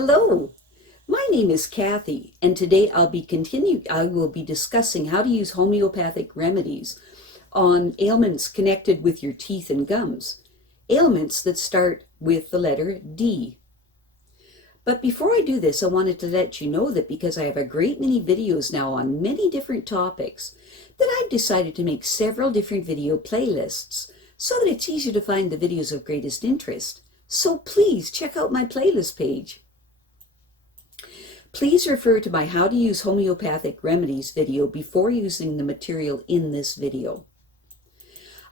Hello, my name is Kathy, and today I will be discussing how to use homeopathic remedies on ailments connected with your teeth and gums, ailments that start with the letter D. But before I do this, I wanted to let you know that because I have a great many videos now on many different topics, that I've decided to make several different video playlists so that it's easier to find the videos of greatest interest. So please check out my playlist page. Please refer to my How to Use Homeopathic Remedies video before using the material in this video.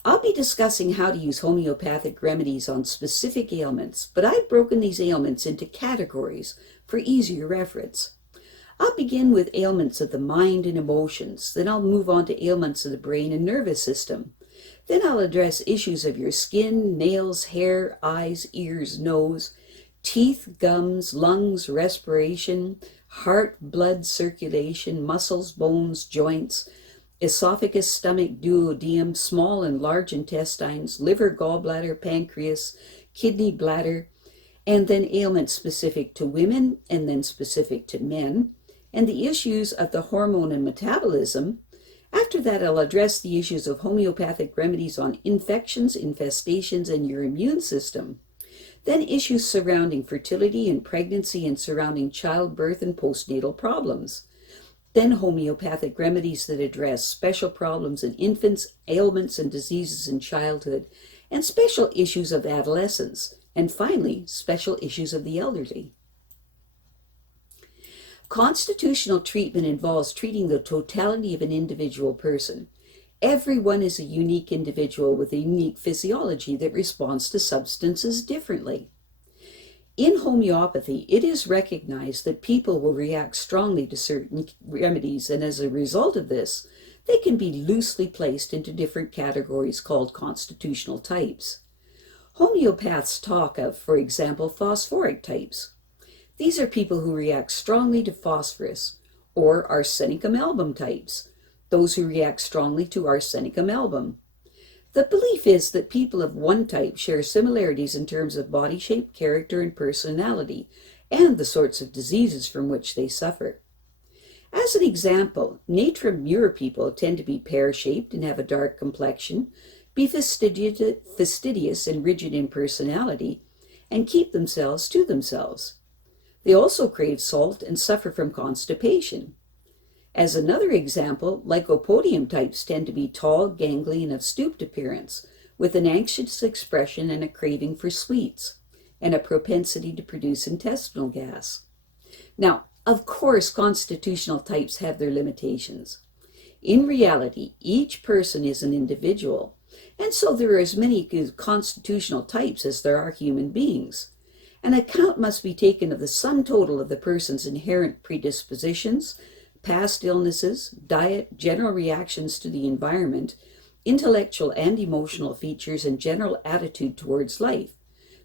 I'll be discussing how to use homeopathic remedies on specific ailments, but I've broken these ailments into categories for easier reference. I'll begin with ailments of the mind and emotions, then I'll move on to ailments of the brain and nervous system. Then I'll address issues of your skin, nails, hair, eyes, ears, nose, teeth, gums, lungs, respiration, heart, blood circulation, muscles, bones, joints, esophagus, stomach, duodenum, small and large intestines, liver, gallbladder, pancreas, kidney, bladder, and then ailments specific to women and then specific to men, and the issues of the hormone and metabolism. After that, I'll address the issues of homeopathic remedies on infections, infestations, and your immune system. Then issues surrounding fertility and pregnancy and surrounding childbirth and postnatal problems. Then homeopathic remedies that address special problems in infants, ailments and diseases in childhood, and special issues of adolescence. And finally, special issues of the elderly. Constitutional treatment involves treating the totality of an individual person. Everyone is a unique individual with a unique physiology that responds to substances differently. In homeopathy, it is recognized that people will react strongly to certain remedies, and as a result of this, they can be loosely placed into different categories called constitutional types. Homeopaths talk of, for example, phosphoric types. These are people who react strongly to phosphorus, or arsenicum album types, those who react strongly to arsenicum album. The belief is that people of one type share similarities in terms of body shape, character, and personality, and the sorts of diseases from which they suffer. As an example, natrum mura people tend to be pear-shaped and have a dark complexion, be fastidious and rigid in personality, and keep themselves to themselves. They also crave salt and suffer from constipation. As another example, lycopodium types tend to be tall, ganglion, of stooped appearance, with an anxious expression and a craving for sweets, and a propensity to produce intestinal gas. Now, of course, constitutional types have their limitations. In reality, each person is an individual, and so there are as many constitutional types as there are human beings. An account must be taken of the sum total of the person's inherent predispositions, past illnesses, diet, general reactions to the environment, intellectual and emotional features, and general attitude towards life.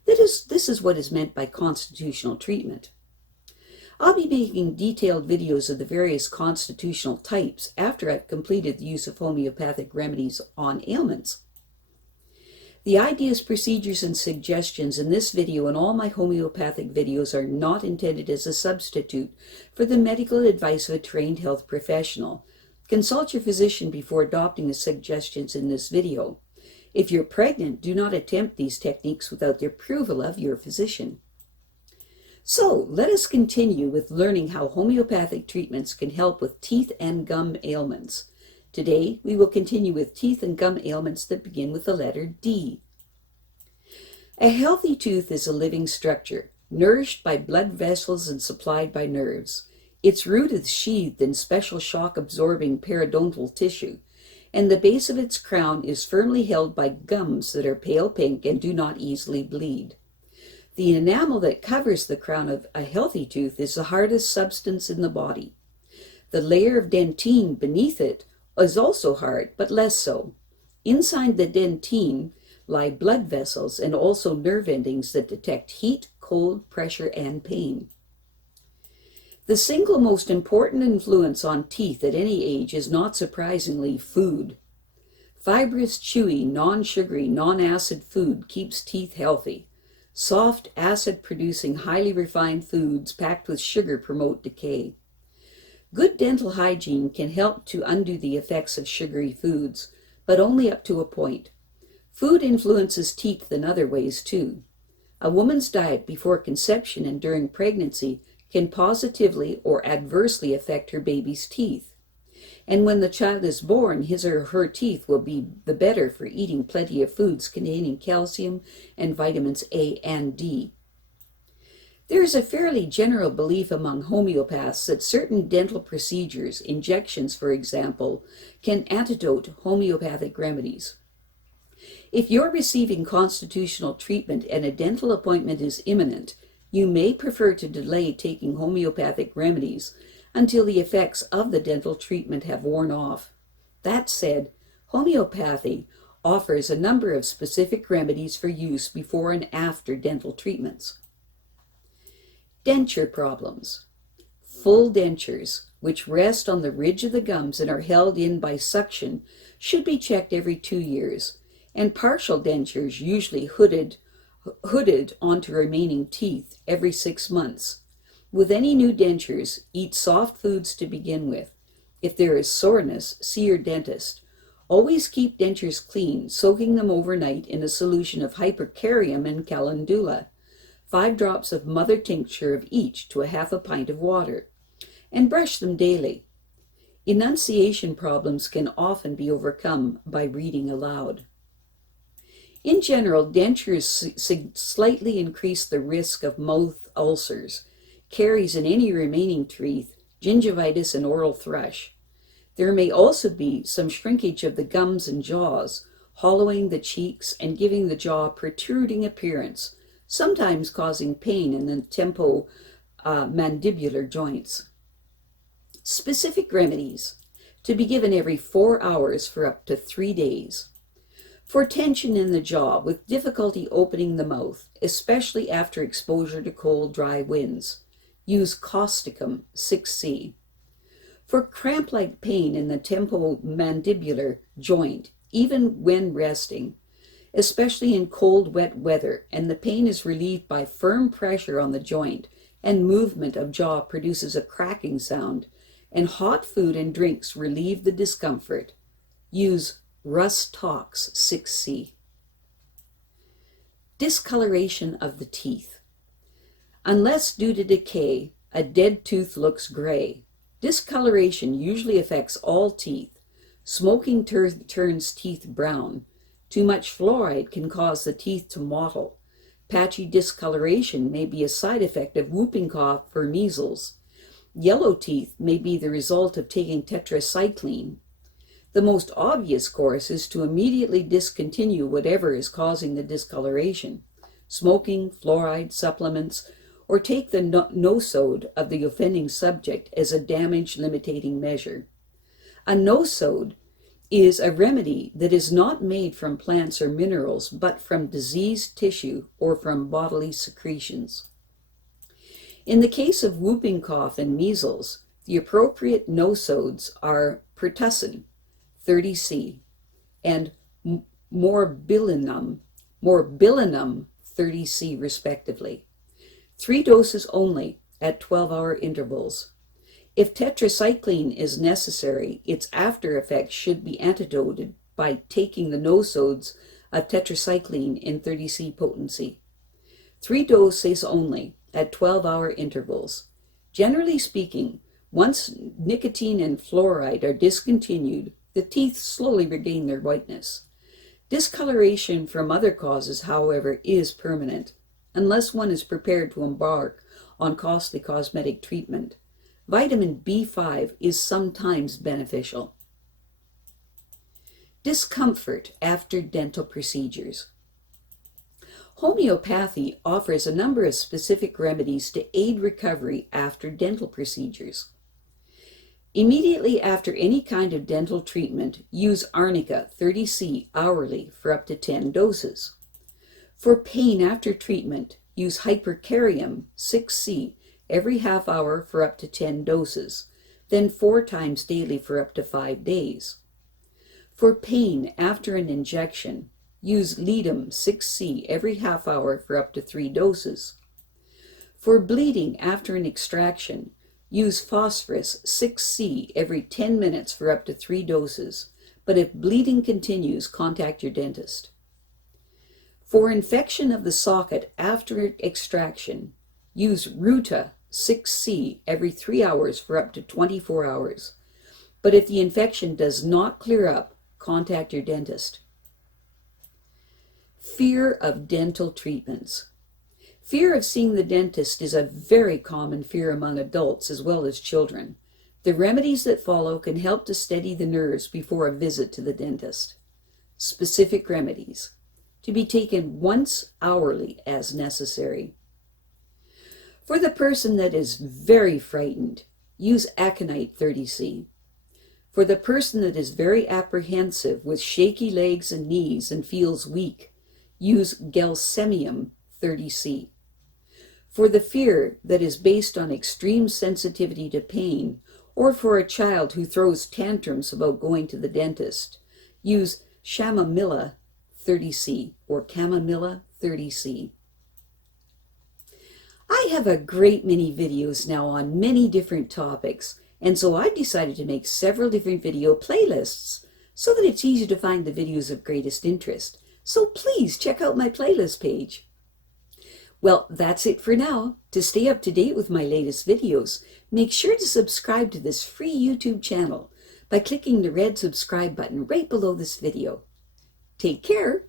This is what is meant by constitutional treatment. I'll be making detailed videos of the various constitutional types after I've completed the use of homeopathic remedies on ailments. The ideas, procedures, and suggestions in this video and all my homeopathic videos are not intended as a substitute for the medical advice of a trained health professional. Consult your physician before adopting the suggestions in this video. If you're pregnant, do not attempt these techniques without the approval of your physician. So, let us continue with learning how homeopathic treatments can help with teeth and gum ailments. Today, we will continue with teeth and gum ailments that begin with the letter D. A healthy tooth is a living structure, nourished by blood vessels and supplied by nerves. Its root is sheathed in special shock-absorbing periodontal tissue, and the base of its crown is firmly held by gums that are pale pink and do not easily bleed. The enamel that covers the crown of a healthy tooth is the hardest substance in the body. The layer of dentine beneath it is also hard, but less so. Inside the dentine lie blood vessels and also nerve endings that detect heat, cold, pressure, and pain. The single most important influence on teeth at any age is not surprisingly food. Fibrous, chewy, non-sugary, non-acid food keeps teeth healthy. Soft, acid-producing, highly refined foods packed with sugar promote decay. Good dental hygiene can help to undo the effects of sugary foods, but only up to a point. Food influences teeth in other ways too. A woman's diet before conception and during pregnancy can positively or adversely affect her baby's teeth. And when the child is born, his or her teeth will be the better for eating plenty of foods containing calcium and vitamins A and D. There is a fairly general belief among homeopaths that certain dental procedures, injections for example, can antidote homeopathic remedies. If you're receiving constitutional treatment and a dental appointment is imminent, you may prefer to delay taking homeopathic remedies until the effects of the dental treatment have worn off. That said, homeopathy offers a number of specific remedies for use before and after dental treatments. Denture problems. Full dentures, which rest on the ridge of the gums and are held in by suction, should be checked every 2 years, and partial dentures, usually hooded onto remaining teeth, every 6 months. With any new dentures, eat soft foods to begin with. If there is soreness, see your dentist. Always keep dentures clean, soaking them overnight in a solution of hypercarium and calendula, 5 drops of mother tincture of each to a half a pint of water, and brush them daily. Enunciation problems can often be overcome by reading aloud. In general, dentures slightly increase the risk of mouth ulcers, caries in any remaining teeth, gingivitis, and oral thrush. There may also be some shrinkage of the gums and jaws, hollowing the cheeks and giving the jaw a protruding appearance, sometimes causing pain in the temporomandibular joints. Specific remedies, to be given every 4 hours for up to 3 days. For tension in the jaw with difficulty opening the mouth, especially after exposure to cold, dry winds, use Causticum 6C. For cramp-like pain in the temporomandibular joint, even when resting, especially in cold, wet weather, and the pain is relieved by firm pressure on the joint, and movement of jaw produces a cracking sound, and hot food and drinks relieve the discomfort, use Rhus Tox 6C. Discoloration of the teeth. Unless due to decay, a dead tooth looks gray. Discoloration usually affects all teeth. Smoking turns teeth brown. Too much fluoride can cause the teeth to mottle. Patchy discoloration may be a side effect of whooping cough or measles. Yellow teeth may be the result of taking tetracycline. The most obvious course is to immediately discontinue whatever is causing the discoloration, smoking, fluoride, supplements, or take the nosode of the offending subject as a damage-limiting measure. A nosode is a remedy that is not made from plants or minerals, but from diseased tissue or from bodily secretions. In the case of whooping cough and measles, the appropriate nosodes are pertussin, 30C, and morbillinum, 30C respectively. 3 doses only at 12-hour intervals. If tetracycline is necessary, its after effects should be antidoted by taking the nosodes of tetracycline in 30C potency. 3 doses only at 12-hour intervals. Generally speaking, once nicotine and fluoride are discontinued, the teeth slowly regain their whiteness. Discoloration from other causes, however, is permanent, unless one is prepared to embark on costly cosmetic treatment. Vitamin B5 is sometimes beneficial. Discomfort after dental procedures. Homeopathy offers a number of specific remedies to aid recovery after dental procedures. Immediately after any kind of dental treatment, use Arnica 30C hourly for up to 10 doses. For pain after treatment, use Hypercarium 6C every half hour for up to 10 doses, then 4 times daily for up to 5 days. For pain after an injection, use Ledum 6C every half hour for up to 3 doses. For bleeding after an extraction, use Phosphorus 6C every 10 minutes for up to 3 doses, but if bleeding continues, contact your dentist. For infection of the socket after extraction, use Ruta 6C every 3 hours for up to 24 hours, but if the infection does not clear up, contact your dentist. Fear of dental treatments. Fear of seeing the dentist is a very common fear among adults as well as children. The remedies that follow can help to steady the nerves before a visit to the dentist. Specific remedies, to be taken once hourly as necessary. For the person that is very frightened, use Aconite 30C. For the person that is very apprehensive with shaky legs and knees and feels weak, use Gelsemium 30C. For the fear that is based on extreme sensitivity to pain, or for a child who throws tantrums about going to the dentist, use Chamomilla 30C or Chamomilla 30C. I have a great many videos now on many different topics, and so I've decided to make several different video playlists so that it's easy to find the videos of greatest interest. So please check out my playlist page. Well, that's it for now. To stay up to date with my latest videos, make sure to subscribe to this free YouTube channel by clicking the red subscribe button right below this video. Take care.